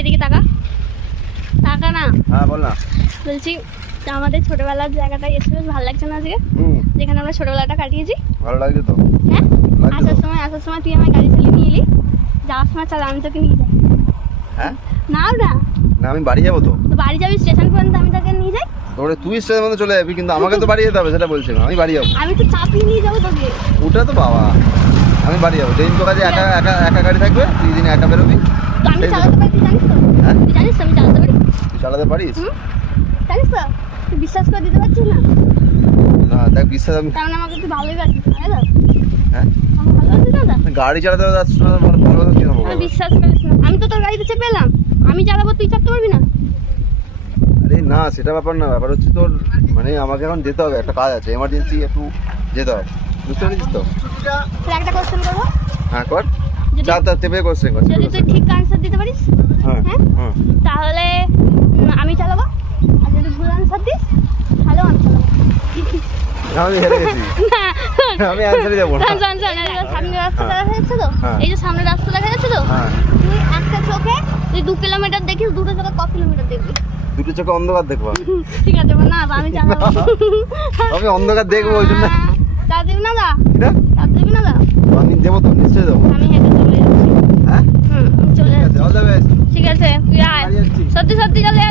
এদিকে তাকা তাকা না। হ্যাঁ বল না। বলছি আমাদের ছোটবেলার জায়গাটা এসে বেশ ভালো লাগছে না আজকে, যেখানে আমরা ছোটবেলাটা কাটিয়েছি। ভালো লাগছে তো। হ্যাঁ লাগছে তো? আসার সময় তুই আমার গাড়ি চালিয়ে নিয়ে এলি, যাওয়ার সময় চালা আমি তোকে নিয়ে যাই। হ্যাঁ না না না আমি বাড়ি যাবো তো। তো বাড়ি যাবি স্টেশন পর্যন্ত, আমি তোকে নিয়ে যাই। তোরে তুই স্টেশন মধ্যে চলে যাবি, কিন্তু আমাকে তো বাড়ি যেতে হবে, সেটা বলছি না। আমি বাড়ি যাবো। আমি তো চাপিয়ে নিয়ে যাবো তোকে। ওটা তো বাবা, আমি বাড়ি যাবো। যেদিন তোর কাছে একা একা একা গাড়ি থাকবে, তুই দিন একা বেরোবি। তো আমি চালাতে পারি, তুই জানিস তো? হ্যাঁ তুই জানিস তো আমি চালাতে পারি? তুই চালাতে পারিস? জানিস তো? তুই বিশ্বাস করে দিতে পারছিস না? না দেখ বিশ্বাস আমি। তেমন আমাকে তুই ভালোই পারছিস না, তাই তো? হ্যাঁ আমাকে ভালোবাসিস না? গাড়ি চালাতে যাচ্ছিস না, মানে ভালো কথা কি হবে? আমি বিশ্বাস করিস না, আমি তো তোর গাড়িতে চেপে এলাম, আমি চালাবো তুই চাপতে পারবি না? আরে না সেটা ব্যাপার না, ব্যাপার হচ্ছে তোর মানে আমাকে এখন যেতে হবে, একটা কাজ আছে, এমার্জেন্সি একটু যেতে হবে, বুঝতে পেরেছিস তো? তাহলে একটা কোশ্চেন করবো, হ্যাঁ কর। যদি- চাপ চাপ চেপে কোশ্চেন কর। যদি তুই ঠিক আনসার দিতে পারিস হ্যাঁ হ্যাঁ হ্যাঁ তাহলে আমি চালাবো, আর যদি ভুল আনসার দিস তাহলেও আমি চালাবো। আমি হেরে গেছি, আমি অ্যান্সারই দেবো না। শোন, শোন, শোন, এই যে সামনে রাস্তা দেখা যাচ্ছে তো, হ্যাঁ। এই যে সামনে রাস্তা দেখা যাচ্ছে তো, হ্যাঁ তুই একটা চোখে তুই 2 কিলোমিটার দেখিস, দুটো চোখে ক কিলোমিটার দেখবি? দুটো চোখে অন্ধকার দেখবো আমি। ঠিক আছে না আমি চালাবো। আমি অন্ধকার দেখবো ওই জন্য। তা দিবি না দা? এটা তা দিবি না দা? আমি দেবো তো, নিশ্চয়ই দেবো। আমি হেঁটে চলে যাচ্ছি। হ্যাঁ আমি চলে ঠিক যাচ্ছি। আছে, all the best। ঠিক আছে তুই আয়, বাড়ি যাচ্ছি। সত্যি সত্যি চলে